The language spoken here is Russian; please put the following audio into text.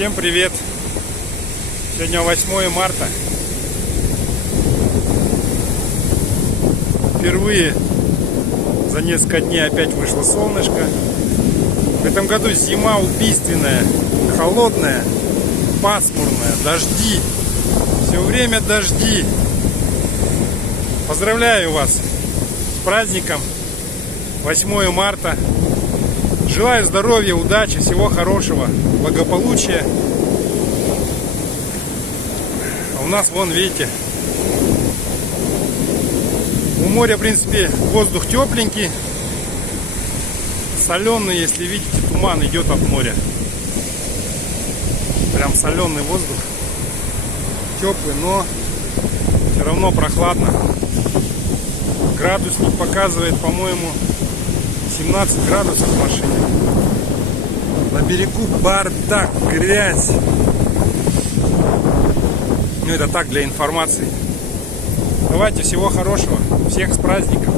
Всем привет! Сегодня 8 марта. Впервые за несколько дней опять вышло солнышко. В этом году зима убийственная, холодная, пасмурная, дожди. Все время дожди. Поздравляю вас с праздником 8 марта. Желаю здоровья, удачи, всего хорошего, благополучия. А у нас, вон, видите, у моря, в принципе, воздух тепленький. Соленый, если видите, туман идет от моря. Прям соленый воздух. Теплый, но все равно прохладно. Градусник показывает, по-моему, 17 градусов в машине. На берегу бардак, грязь. Ну, это так, для информации. Давайте, всего хорошего. Всех с праздником.